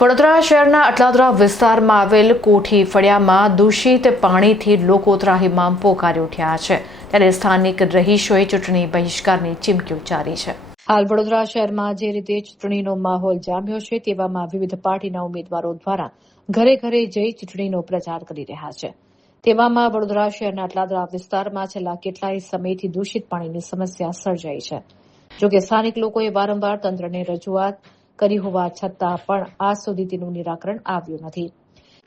વડોદરા શહેરના અટલાદરા વિસ્તારમાં આવેલ કોઠી ફળિયામાં દૂષિત પાણીથી લોકો ત્રાહિમામ પોકારી ઉઠ્યા છે, ત્યારે સ્થાનિક રહીશોએ ચૂંટણી બહિષ્કારની ચીમકી ઉચ્ચારી છે। હાલ વડોદરા શહેરમાં જે રીતે ચૂંટણીનો માહોલ જામ્યો છે, તેવામાં વિવિધ પાર્ટીના ઉમેદવારો દ્વારા ઘરે ઘરે જઈ ચૂંટણીનો પ્રચાર કરી રહ્યા છે। તેવામાં વડોદરા શહેરના અટલાદરા વિસ્તારમાં છેલ્લા કેટલાય સમયથી દૂષિત પાણીની સમસ્યા સર્જાઈ છે। જોકે સ્થાનિક લોકોએ વારંવાર તંત્રને રજૂઆત કરી હોવા છતાં પણ આજ સુધી તેનું નિરાકરણ આવ્યું નથી।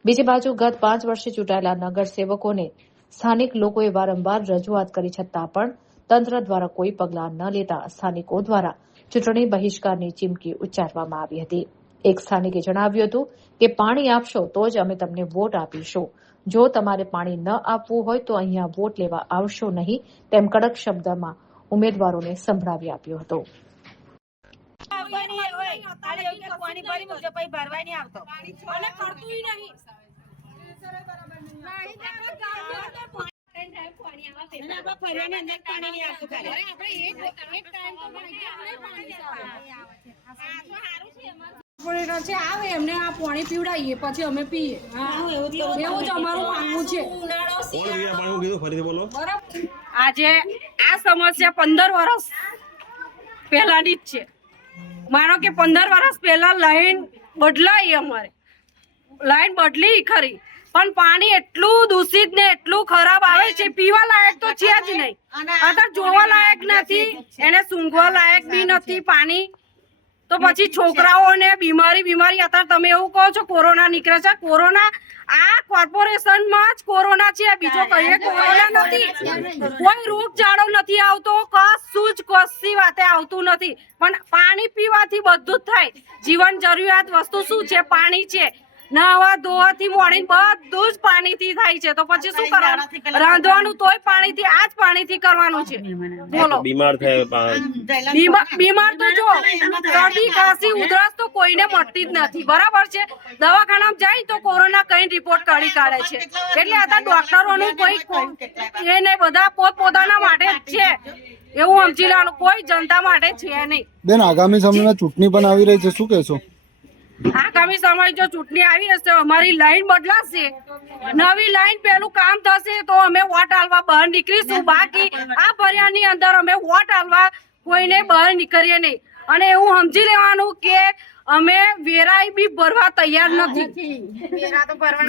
બીજી બાજુ ગત 5 વર્ષે ચૂંટાયેલા નગરસેવકોને સ્થાનિક લોકોએ વારંવાર રજૂઆત કરી છતાં પણ તંત્ર દ્વારા કોઈ પગલાં ન લેતા સ્થાનિકો દ્વારા ચૂંટણી બહિષ્કારની ચીમકી ઉચ્ચારવામાં આવી હતી। એક સ્થાનિકે જણાવ્યું હતું કે પાણી આપશો તો જ અમે તમને વોટ આપીશું, જો તમારે પાણી ન આપવું હોય તો અહીંયા વોટ લેવા આવશો નહીં, તેમ કડક શબ્દમાં ઉમેદવારોને સંભળાવી આપ્યો હતો। આવે એમને આ પાણી પીવડાવીએ પછી અમે પીએ, એવું જ અમારું માનવું છે। આજે આ સમસ્યા 15 વર્ષ પહેલાની જ છે। માનો કે 15 વર્ષ પહેલા લાઈન બદલાઈ, અમારે લાઈન બદલી ખરી, પણ પાણી એટલું દૂષિત ને એટલું ખરાબ આવે છે, પીવા લાયક તો છે જ નહીં, અત્યારે જોવા લાયક નથી, એને સૂંઘવા લાયક બી નથી પાણી। તો પછી છોકરાઓને બીમારી અત્યારે તમે એવું કહો છો કોરોના નીકળે છે, કોરોના આ કોર્પોરેશનમાં જ કોરોના છે, બીજો કઈ કોરોના નથી, કોઈ રોગચાળો નથી આવતો, કશું જ કશી વાતે આવતું નથી, પણ પાણી પીવાથી બધું જ થાય। જીવન જરૂરિયાત વસ્તુ શું છે? પાણી છે। નહાવા ધોવાથી મોડીને બધું જ પાણીથી થાય છે, તો પછી શું કરવાનું? રાંધવાનું તોય પાણીથી, આ જ પાણીથી કરવાનું છે। બોલો, બીમાર તો જો શરદી ખાંસી ઉધરસ તો કોઈને મળતી જ નથી, બરાબર છે? દવાખાનામાં જાય તો કોરોના કઈ રિપોર્ટ કાઢી કાઢે છે, એટલે અત્યારે ડોક્ટરોનું કોઈ એ નહીં, બધા પોતપોતાના માટે જ છે, એવું સમજી લેવાનું, કોઈ જનતા માટે છે નહીં। બેન, આગામી સમયમાં ચૂંટણી પણ આવી રહી છે, શું કહેશો? આગામી સમય જો ચૂંટણી આવી રહેશે, અમારી લાઈન બદલાશે, નવી લાઈન પેલું કામ થશે તો અમે વોટ આલવા બહાર નીકળીશું, બાકી આ ફરિયાની અંદર અમે વોટ આલવા કોઈને બહાર નીકળીએ નહીં। અને એવું સમજી લેવાનું કે અમે વેરાઈ બી ભરવા તૈયાર નથી।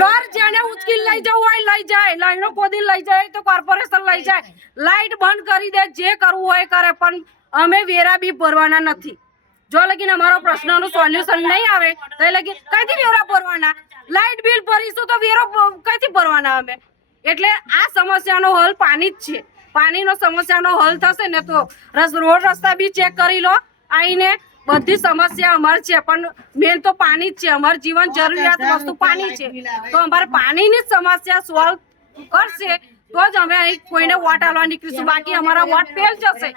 ઘર જેને ઉચકી લઈ જવું હોય લઈ જાય, લાઈનો ખોદી લઈ જાય તો કોર્પોરેશન લઈ જાય, લાઈટ બંધ કરી દે, જે કરવું હોય કરે, પણ અમે વેરા બી ભરવાના નથી। જો લગીન અમારો પ્રશ્નનું સોલ્યુશન નહીં આવે તો લગીન કઈથી વેરા ભરવાના? લાઈટ બિલ ભરીશું તો વેરો કઈથી ભરવાના અમે? એટલે આ સમસ્યાનો હલ પાણી જ છે। પાણીનો સમસ્યાનો હલ થશે ને તો રોડ રસ્તા બી ચેક કરી લો આવીને, બધી સમસ્યા અમાર છે, પણ મેન તો પાણી જ છે, અમારી જીવન જરૂરિયાત વસ્તુ પાણી છે, તો અમારે પાણીની જ સમસ્યા સોલ્વ કરશે તો જ અમે અહીં કોઈને વોટ આલવા નીકળીશું, બાકી અમારા વોટ ફેલ જશે।